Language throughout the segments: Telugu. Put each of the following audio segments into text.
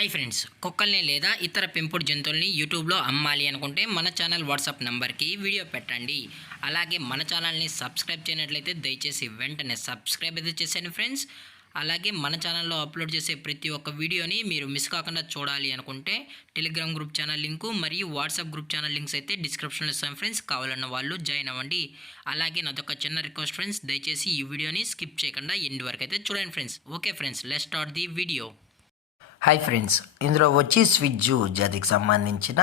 హాయ్ ఫ్రెండ్స్, కుక్కల్ని లేదా ఇతర పెంపుడు జంతువుల్ని యూట్యూబ్లో అమ్మాలి అనుకుంటే మన ఛానల్ వాట్సాప్ నెంబర్కి వీడియో పెట్టండి. అలాగే మన ఛానల్ని సబ్స్క్రైబ్ చేయనట్లయితే దయచేసి వెంటనే సబ్స్క్రైబ్ అయితే చేసేయండి ఫ్రెండ్స్. అలాగే మన ఛానల్లో అప్లోడ్ చేసే ప్రతి ఒక్క వీడియోని మీరు మిస్ కాకుండా చూడాలి అనుకుంటే టెలిగ్రామ్ గ్రూప్ ఛానల్ లింకు మరియు వాట్సాప్ గ్రూప్ ఛానల్ లింక్స్ అయితే డిస్క్రిప్షన్లో ఇస్తాం ఫ్రెండ్స్. కావాలన్న వాళ్ళు జాయిన్ అవ్వండి. అలాగే నాదొక చిన్న రిక్వెస్ట్ ఫ్రెండ్స్, దయచేసి ఈ వీడియోని స్కిప్ చేయకుండా ఎండ్ వరకు అయితే చూడండి friends. Okay friends, let's start the video. Hi friends, ఇందులో వచ్చి స్విజ్జు జాతికి సంబంధించిన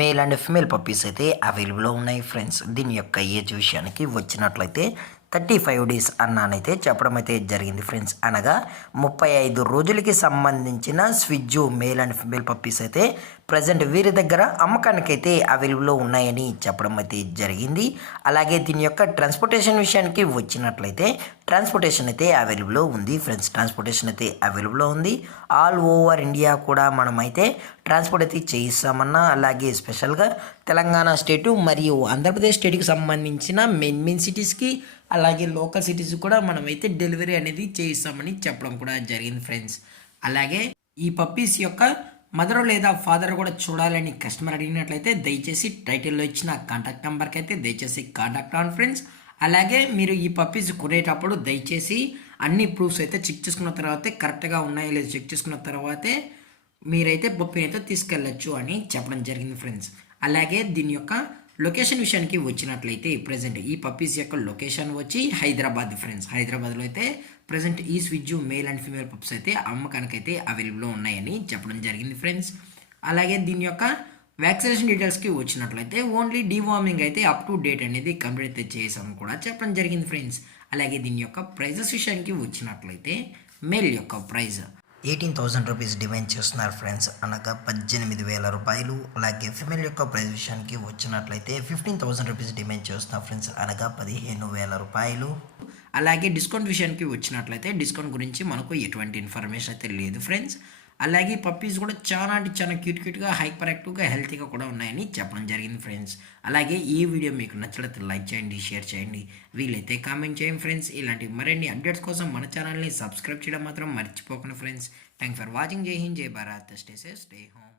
మేల్ అండ్ ఫిమేల్ పప్పీస్ అయితే అవైలబుల్లో ఉన్నాయి ఫ్రెండ్స్. దీని యొక్క ఏజ్ విషయానికి వచ్చినట్లయితే 35 డేస్ అన్నానైతే చెప్పడం అయితే జరిగింది ఫ్రెండ్స్. అనగా 35 రోజులకి సంబంధించిన స్విజ్జు మేల్ అండ్ ఫిమేల్ పప్పీస్ అయితే ప్రజెంట్ వీరి దగ్గర అమ్మకానికైతే అవైలబుల్లో ఉన్నాయని చెప్పడం అయితే జరిగింది. అలాగే దీని యొక్క ట్రాన్స్పోర్టేషన్ విషయానికి వచ్చినట్లయితే ట్రాన్స్పోర్టేషన్ అయితే అవైలబుల్లో ఉంది ఫ్రెండ్స్. ట్రాన్స్పోర్టేషన్ అయితే అవైలబుల్లో ఉంది. ఆల్ ఓవర్ ఇండియా కూడా మనమైతే ట్రాన్స్పోర్ట్ అయితే చేయిస్తామన్నా, అలాగే స్పెషల్గా తెలంగాణ స్టేటు మరియు ఆంధ్రప్రదేశ్ స్టేట్కి సంబంధించిన మెయిన్ సిటీస్కి అలాగే లోకల్ సిటీస్ కూడా మనమైతే డెలివరీ అనేది చేయిస్తామని చెప్పడం కూడా జరిగింది ఫ్రెండ్స్. అలాగే ఈ పప్పీస్ యొక్క మదర్ లేదా ఫాదర్ కూడా చూడాలని కస్టమర్ అడిగినట్లయితే దయచేసి టైటిల్లో ఇచ్చిన కాంటాక్ట్ నెంబర్కి అయితే దయచేసి కాంటాక్ట్ అవ్వండి ఫ్రెండ్స్. అలాగే మీరు ఈ పప్పీస్ కొనేటప్పుడు దయచేసి అన్ని ప్రూఫ్స్ అయితే చెక్ చేసుకున్న తర్వాతే కరెక్ట్గా ఉన్నాయో లేదో చెక్ చేసుకున్న తర్వాతే మీరైతే పప్పీని అయితే తీసుకెళ్ళచ్చు అని చెప్పడం జరిగింది ఫ్రెండ్స్. అలాగే దీని యొక్క లొకేషన్ విషయానికి వచ్చినట్లయితే ప్రజెంట్ ఈ పప్పీస్ యొక్క లొకేషన్ వచ్చి హైదరాబాద్ ఫ్రెండ్స్. హైదరాబాద్లో అయితే ప్రజెంట్ ఈ స్విజ్జు మేల్ అండ్ ఫీమేల్ పప్స్ అయితే అమ్మకానికైతే అవైలబుల్లో ఉన్నాయని చెప్పడం జరిగింది ఫ్రెండ్స్. అలాగే దీని యొక్క వ్యాక్సినేషన్ డీటెయిల్స్కి వచ్చినట్లయితే ఓన్లీ డీవార్మింగ్ అయితే అప్ టు డేట్ అనేది కంప్లీట్ అయితే చేసామని కూడా చెప్పడం జరిగింది ఫ్రెండ్స్. అలాగే దీని యొక్క ప్రైజెస్ విషయానికి వచ్చినట్లయితే మేల్ యొక్క ప్రైజ్ 18,000 రూపీస్ డిమాండ్ చేస్తున్నారు ఫ్రెండ్స్, అనగా 18,000 రూపాయలు. అలాగే ఫిమేల్ యొక్క ప్రైస్ విషయానికి వచ్చినట్లయితే 15,000 రూపీస్ డిమాండ్ చేస్తున్నారు ఫ్రెండ్స్, అనగా 15,000 రూపాయలు. అలాగే డిస్కౌంట్ విషయానికి వచ్చినట్లయితే డిస్కౌంట్ గురించి మనకు ఎటువంటి ఇన్ఫర్మేషన్ అయితే లేదు ఫ్రెండ్స్. అలాగే పప్పీస్ కూడా చాలా అంటే చాలా క్యూట్గా హైపర్ యాక్టివ్గా హెల్తీగా కూడా ఉన్నాయని చెప్పడం జరిగింది ఫ్రెండ్స్. అలాగే ఈ వీడియో మీకు నచ్చినట్లయితే లైక్ చేయండి, షేర్ చేయండి, వీలైతే కామెంట్ చేయండి ఫ్రెండ్స్. ఇలాంటి మరిన్ని అప్డేట్స్ కోసం మన ఛానల్ని సబ్స్క్రైబ్ చేయడం మాత్రం మర్చిపోకండి ఫ్రెండ్స్. Thanks for watching. జై హింద్, జై Bharat, stay safe, stay home.